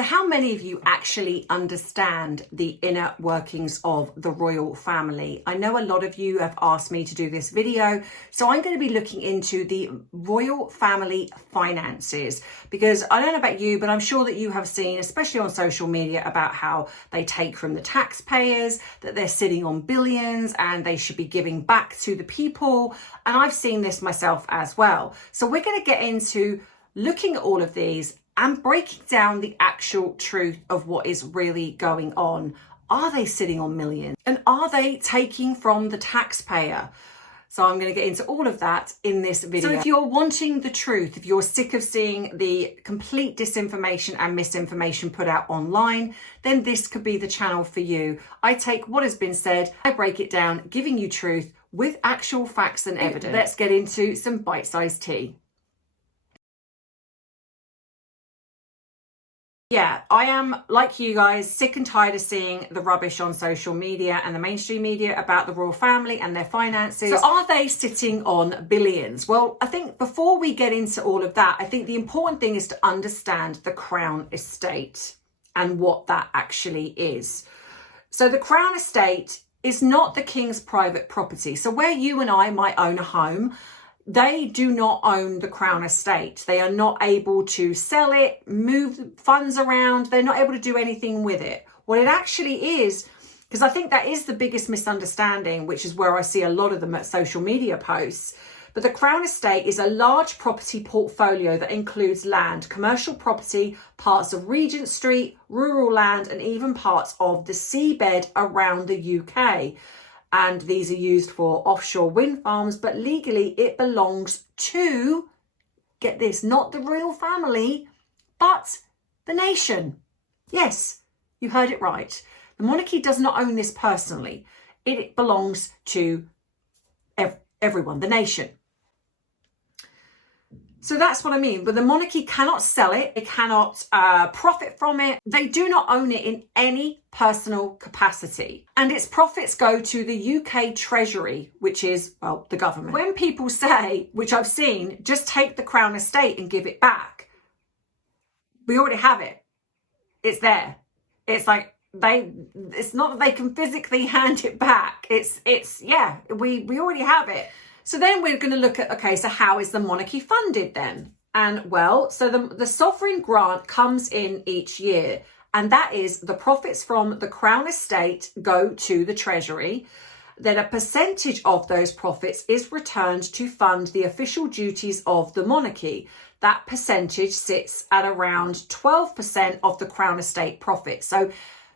So how many of you actually understand the inner workings of the royal family? I know a lot of you have asked me to do this video, so I'm going to be looking into the royal family finances, because I don't know about you, but I'm sure that you have seen, especially on social media, about how they take from the taxpayers, that they're sitting on billions and they should be giving back to the people. And I've seen this myself as well. So we're going to get into looking at all of these and breaking down the actual truth of what is really going on. Are they sitting on millions? And are they taking from the taxpayer? So I'm going to get into all of that in this video. So if you're wanting the truth, if you're sick of seeing the complete disinformation and misinformation put out online, then this could be the channel for you. I take what has been said, I break it down, giving you truth with actual facts and evidence. Let's get into some bite-sized tea. Yeah, I am, like you guys, sick and tired of seeing the rubbish on social media and the mainstream media about the royal family and their finances. So are they sitting on billions? Well, I think before we get into all of that, I think the important thing is to understand the Crown Estate and what that actually is. So the Crown Estate is not the King's private property. So where you and I might own a home, they do not own the Crown Estate. They are not able to sell it, move funds around. They're not able to do anything with it. What it actually is, because I think that is the biggest misunderstanding, which is where I see a lot of them at social media posts. But the Crown Estate is a large property portfolio that includes land, commercial property, parts of Regent Street, rural land, and even parts of the seabed around the UK. And these are used for offshore wind farms, but legally it belongs to, get this, not the royal family, but the nation. Yes, you heard it right. The monarchy does not own this personally. It belongs to everyone, the nation. So that's what I mean. But the monarchy cannot sell it. It cannot profit from it. They do not own it in any personal capacity. And its profits go to the UK Treasury, which is, well, the government. When people say, which I've seen, just take the Crown Estate and give it back, we already have it. It's there. It's like it's not that they can physically hand it back. Yeah, we already have it. So then we're going to look at, okay, so how is the monarchy funded then? And well, so the sovereign grant comes in each year, and that is the profits from the Crown Estate go to the Treasury. Then a percentage of those profits is returned to fund the official duties of the monarchy. That percentage sits at around 12% of the Crown Estate profit. So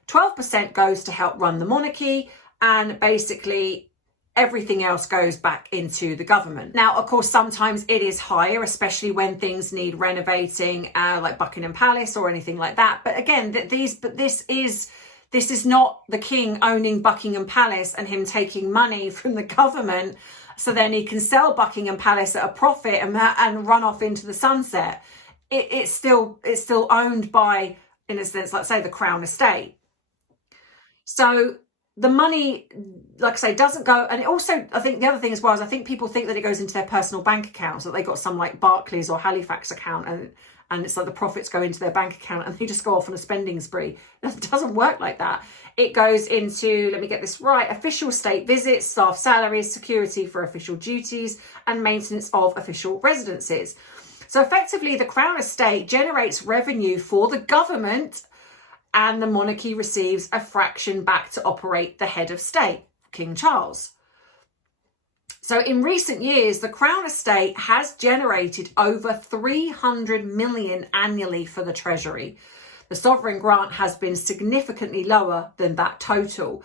12% goes to help run the monarchy, and basically everything else goes back into the government. Now, of course, sometimes it is higher, especially when things need renovating, like Buckingham Palace or anything like that. But again, this is not the king owning Buckingham Palace and him taking money from the government, so then he can sell Buckingham Palace at a profit and run off into the sunset. It's still owned by, in a sense, let's say, the Crown Estate. So the money, like I say, doesn't go. And it also, I think the other thing as well is I think people think that it goes into their personal bank accounts, that they got some like Barclays or Halifax account, and it's like the profits go into their bank account and they just go off on a spending spree. It doesn't work like that. It goes into, let me get this right, official state visits, staff salaries, security for official duties, and maintenance of official residences. So effectively, the Crown Estate generates revenue for the government, and the monarchy receives a fraction back to operate the head of state, King Charles. So in recent years, the Crown Estate has generated over 300 million annually for the Treasury. The sovereign grant has been significantly lower than that total.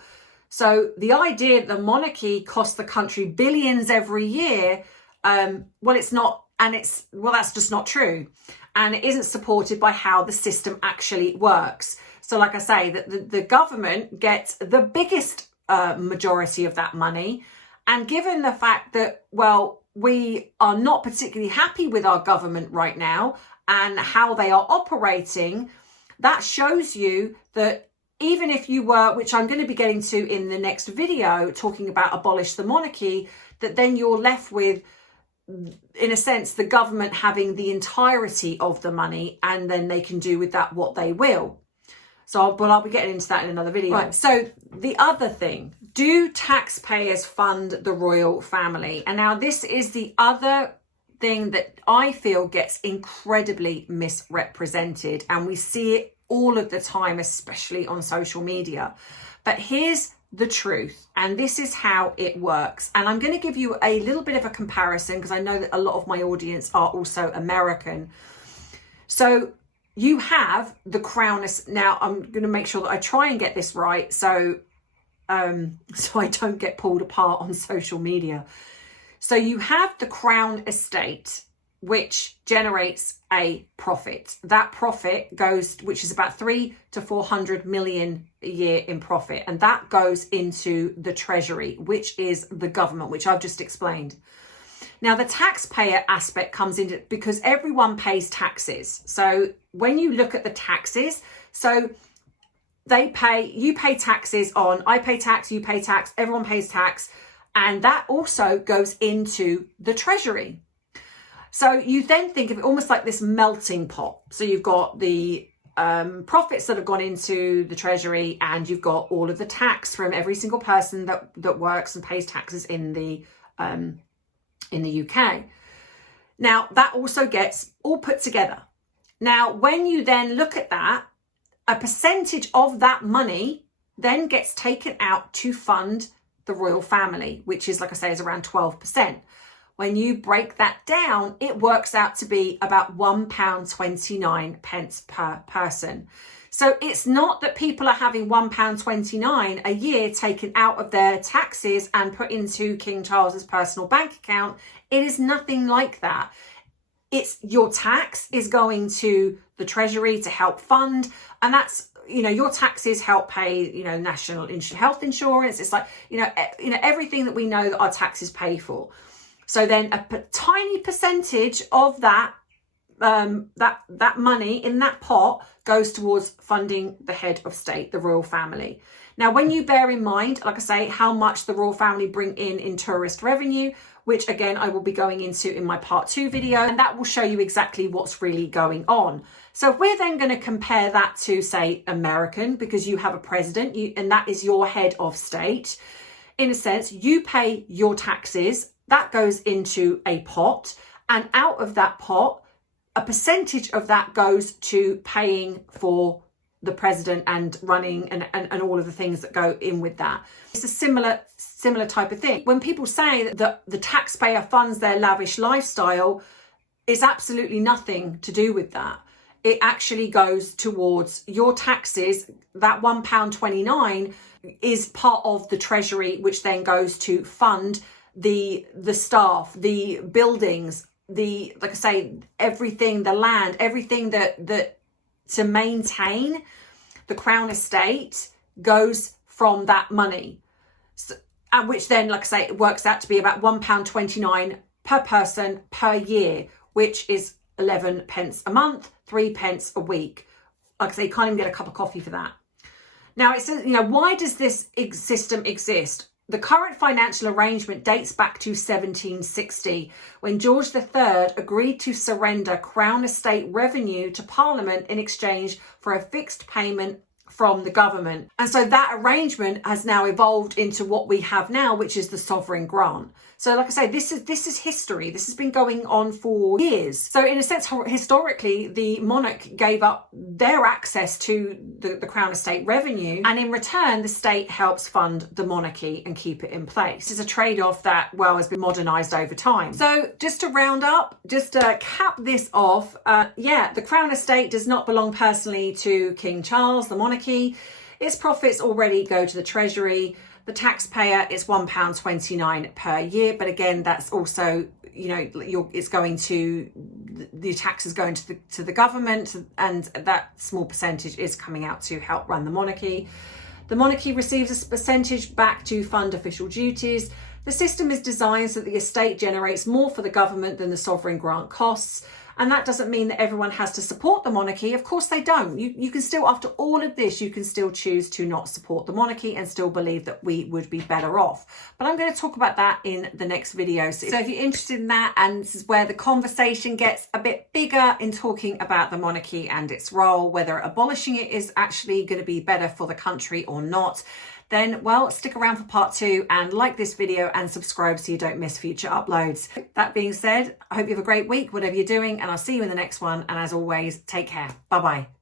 So the idea that the monarchy costs the country billions every year, well, it's not, and that's just not true. And it isn't supported by how the system actually works. So like I say, the government gets the biggest majority of that money. And given the fact that, well, we are not particularly happy with our government right now and how they are operating, that shows you that even if you were, which I'm going to be getting to in the next video, talking about abolish the monarchy, that then you're left with in a sense, the government having the entirety of the money, and then they can do with that what they will. So, but I'll be getting into that in another video. Right, so the other thing, do taxpayers fund the royal family? And now this is the other thing that I feel gets incredibly misrepresented, and we see it all of the time, especially on social media. But here's the truth, and this is how it works. And I'm going to give you a little bit of a comparison, because I know that a lot of my audience are also American. So you have the Crown. Now I'm going to make sure that I try and get this right, so I don't get pulled apart on social media. So you have the Crown estate, which generates a profit. That profit goes, which is about 300 to 400 million a year in profit, and that goes into the Treasury, which is the government, which I've just explained. Now, the taxpayer aspect comes into, because everyone pays taxes. So when you look at the taxes, so you pay taxes on, I pay tax, you pay tax, everyone pays tax, and that also goes into the Treasury. So you then think of it almost like this melting pot. So you've got the profits that have gone into the Treasury, and you've got all of the tax from every single person that works and pays taxes in the UK. Now, that also gets all put together. Now, when you then look at that, a percentage of that money then gets taken out to fund the royal family, which is, like I say, is around 12%. When you break that down, it works out to be about £1.29 per person. So it's not that people are having £1.29 a year taken out of their taxes and put into King Charles's personal bank account. It is nothing like that. It's your tax is going to the Treasury to help fund, and that's, you know, your taxes help pay, you know, national health insurance. It's like, you know, everything that we know that our taxes pay for. So then a tiny percentage of that that money in that pot goes towards funding the head of state, the royal family. Now, when you bear in mind, like I say, how much the royal family bring in tourist revenue, which again, I will be going into in my part 2 video, and that will show you exactly what's really going on. So if we're then going to compare that to, say, American, because you have a president, and that is your head of state, in a sense, you pay your taxes, that goes into a pot, and out of that pot, a percentage of that goes to paying for the president and running and all of the things that go in with that. It's a similar type of thing. When people say that the taxpayer funds their lavish lifestyle, it's absolutely nothing to do with that. It actually goes towards your taxes. That £1.29 is part of the Treasury, which then goes to fund the staff, the buildings, like I say, everything, the land, everything that to maintain the Crown estate goes from that money. So, and which then, like I say, it works out to be about £1.29 per person per year, which is 11 pence a month, 3 pence a week. Like I say, you can't even get a cup of coffee for that. Now, it says, you know, why does this system exist? The current financial arrangement dates back to 1760, when George III agreed to surrender Crown estate revenue to Parliament in exchange for a fixed payment from the government. And so that arrangement has now evolved into what we have now, which is the sovereign grant. So like I say, this is history. This has been going on for years. So in a sense, historically, the monarch gave up their access to the Crown estate revenue, and in return, the state helps fund the monarchy and keep it in place. This is a trade-off that, well, has been modernised over time. So just to round up, just to cap this off, the Crown estate does not belong personally to King Charles, the monarchy. Its profits already go to the Treasury. The taxpayer is £1.29 per year, but again, that's also, you know, it's going to, the tax is going to the government, and that small percentage is coming out to help run the monarchy. The monarchy receives a percentage back to fund official duties. The system is designed so that the estate generates more for the government than the sovereign grant costs. And that doesn't mean that everyone has to support the monarchy. Of course they don't. You can still, after all of this, you can still choose to not support the monarchy and still believe that we would be better off. But I'm going to talk about that in the next video. So if you're interested in that, and this is where the conversation gets a bit bigger in talking about the monarchy and its role, whether abolishing it is actually going to be better for the country or not, then, well, stick around for part 2 and like this video and subscribe so you don't miss future uploads. That being said, I hope you have a great week, whatever you're doing, and I'll see you in the next one. And as always, take care. Bye-bye.